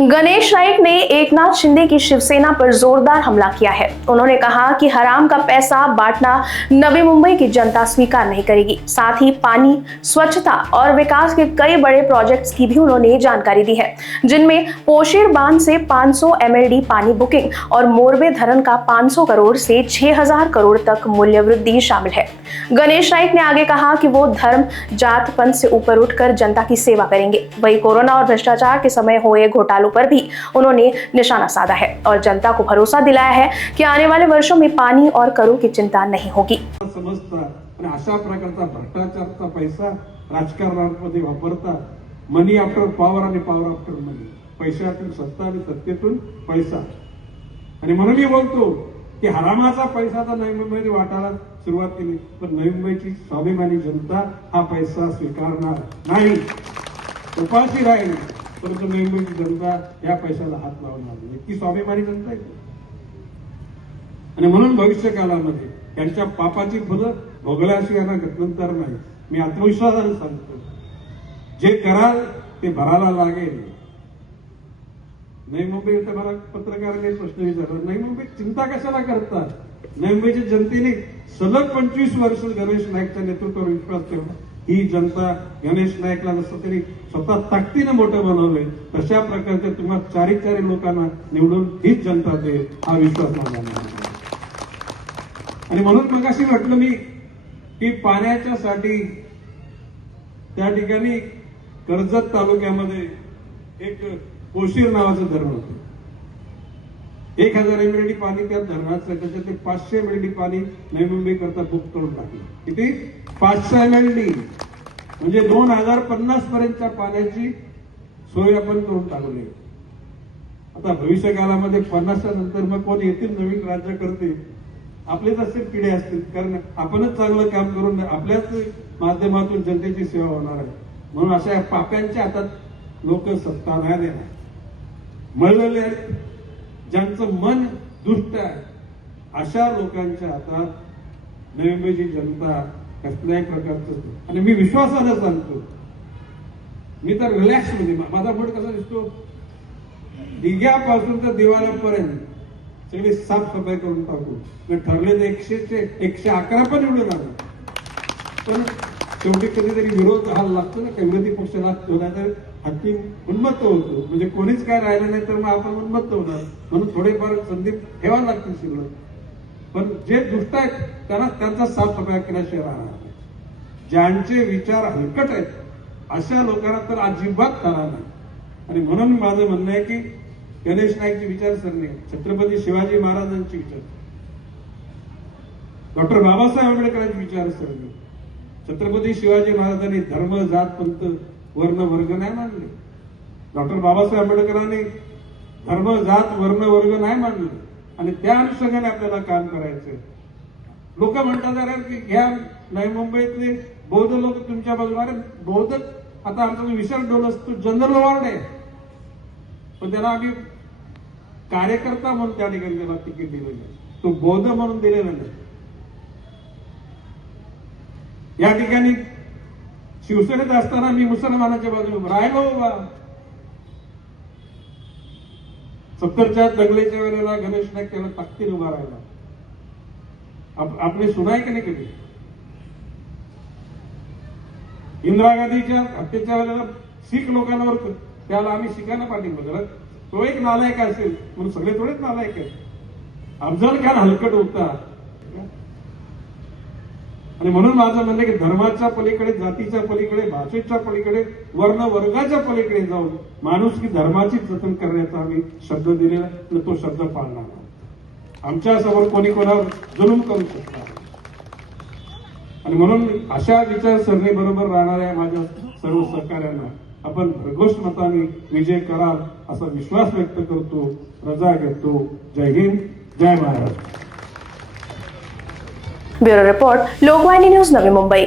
गणेश नाइक ने एकनाथ शिंदे की शिवसेना पर जोरदार हमला किया है। उन्होंने कहा कि हराम का पैसा बांटना नवी मुंबई की जनता स्वीकार नहीं करेगी। साथ ही पानी, स्वच्छता और विकास के कई बड़े प्रोजेक्ट्स की भी उन्होंने जानकारी दी है, जिनमें पोशेर बांध से 500 MLD पानी बुकिंग और मोरबे धरण का 500 करोड़ से 6000 करोड़ तक मूल्य वृद्धि शामिल है। गणेश नाइक ने आगे कहा कि वो धर्म, जात, पंथ से ऊपर उठकर जनता की सेवा करेंगे। वही कोरोना और भ्रष्टाचार के समय हुए घोटालों पर भी उन्होंने निशाना साधा है और जनता को भरोसा दिलाया है कि आने वाले वर्षों में पानी और करों की चिंता नहीं होगी। अशा प्रकारचा भ्रष्टाचारचा पैसा राजकारणामध्ये वापरता मनी आफ्टर पॉवर आणि पॉवर आफ्टर मनी, पैशातून सत्ता आणि सत्तेतून पैसा। आणि म्हणून मी बोलतो की हरामाचा पैसा तर नवी मुंबईने वाटायला सुरुवात केली, पण नवी मुंबईची स्वाभिमानी जनता हा पैसा स्वीकारणार नाही, उपाशी राहील। परंतु नवी मुंबईची जनता या पैशाला हात लावणार नाही, इतकी स्वाभिमानी जनता आहे। आणि म्हणून भविष्य काळामध्ये त्यांच्या पापाची फलं भोगल्याशिवाय यांना गत्यंतर नाही। मी आत्मविश्वासाने सांगतो, जे कराल ते भरायला लागेल। नवी मुंबईत मला पत्रकारांनी प्रश्न विचारला, नवी मुंबईत चिंता कशाला करतात? नवी मुंबईच्या जनतेने सलग 25 वर्ष गणेश नाईकच्या नेतृत्वावर विश्वास ठेवला। ही जनता गणेश नाईकला नसतं तरी स्वतः ताकदीने मोठं बनवलंय, तशा प्रकारच्या तुम्हा चारी लोकांना निवडून हीच जनता दे, हा विश्वास माझा। आणि म्हणून मगाशी म्हटलं मी की पाण्याच्यासाठी त्या ठिकाणी कर्जत तालुक्यामध्ये एक पोशीर नावाचं धरण होतं। 1000 MLD पाणी त्या धरणाचं, त्याच्यात 500 MLD पाणी नवी मुंबई करता बुक करून टाकलं। किती? 500 MLD, म्हणजे 2050 पर्यंतच्या पाण्याची सोय आपण करून टाकली। आता भविष्य काळामध्ये 50च्या नंतर मग कोण येतील नवीन राज्य करते, आपलेच असे पिढे असतील, कारण आपणच चांगलं काम करून आपल्याच माध्यमातून जनतेची सेवा होणार आहे। म्हणून अशा पाप्यांच्या हातात लोक सत्ता नाही देणार। मळलेले ज्यांचं मन दुष्ट आहे अशा लोकांच्या हातात नवी मुंबईची जनता कसल्याही प्रकारचं, आणि मी विश्वासाने सांगतो, मी तर रिलॅक्स मध्ये, माझा मूड कसा दिसतो, दिघ्यापासून तर दिवाळापर्यंत सगळी साफसफाई करून टाकू। मी ठरले तर 111 पण निवडून आलो, पण शेवटी कधीतरी विरोध हा लागतो ना, विरोधी पक्षाला तर हाती उन्मत्त होतो, म्हणजे कोणीच काय राहिलं नाही तर मग आपण उन्मत्त होणार, म्हणून थोडेफार संधी ठेवायला लागतील शिल्लक। पण जे दुष्ट आहेत त्यांना त्यांचा साफसफाई केल्याशिवाय राहणार नाही। ज्यांचे विचार हलकट आहेत अशा लोकांना तर अजिबात करा नाही। आणि म्हणून माझं म्हणणं आहे की गणेश नाईकची विचारसरणी, छत्रपती शिवाजी महाराजांची विचारसरणी, डॉक्टर बाबासाहेब आंबेडकरांची विचारसरणी, छत्रपती शिवाजी महाराजांनी धर्म, जात, पंथ, वर्ण, वर्ग नाही मानले। डॉक्टर बाबासाहेब आंबेडकरांनी धर्म, जात, वर्ण, वर्ग नाही मानले, आणि त्या अनुषंगाने आपल्याला काम करायचं। लोक म्हणतात अरे की घ्या नवी मुंबईतले बौद्ध लोक तुमच्या बाजूला, अरे बौद्ध आता आमचा विशाल डोल असतो, जनरल वॉर्ड आहे, पण त्याला आम्ही कार्यकर्ता म्हणून त्या ठिकाणी त्याला तिकीट दिलेलं आहे, तो बौद्ध म्हणून दिलेला नाही। या ठिकाणी शिवसेनेत असताना मी मुसलमानाच्या बाजूने राहिलो उभा। 70च्या दंगलीच्या वेळेला गणेश नाईक त्याला ताकदीने उभा राहिला। आपले सुनाय की नाही कधी? इंदिरा गांधीच्या हत्येच्या वेळेला शीख लोकांवर त्याला आम्ही शिखांना पाठिंबा दिला, तो एक नालायक असेल म्हणून सगळे थोडेच नालायक आहेत। अफजल खान हलकट होता, आणि म्हणून माझं म्हणणं की धर्माच्या पलीकडे, जातीच्या पलीकडे, भाषेच्या पलीकडे, वर्ण वर्गाच्या पलीकडे जाऊन माणुसकी धर्माची जतन करण्याचा आम्ही शब्द दिलेला, आणि तो शब्द पाळणार नाही। आमच्या समोर कोणी कोणावर जुलूम करू शकतात, आणि म्हणून अशा विचारसरणी बरोबर राहणाऱ्या माझ्या सर्व सहकाऱ्यांना आपण भरघोष मताने विजय कराल असा विश्वास व्यक्त करतो, रजा घेतो। जय हिंद, जय Maharashtra. Bureau report, लोकवाहिनी news, Navi Mumbai.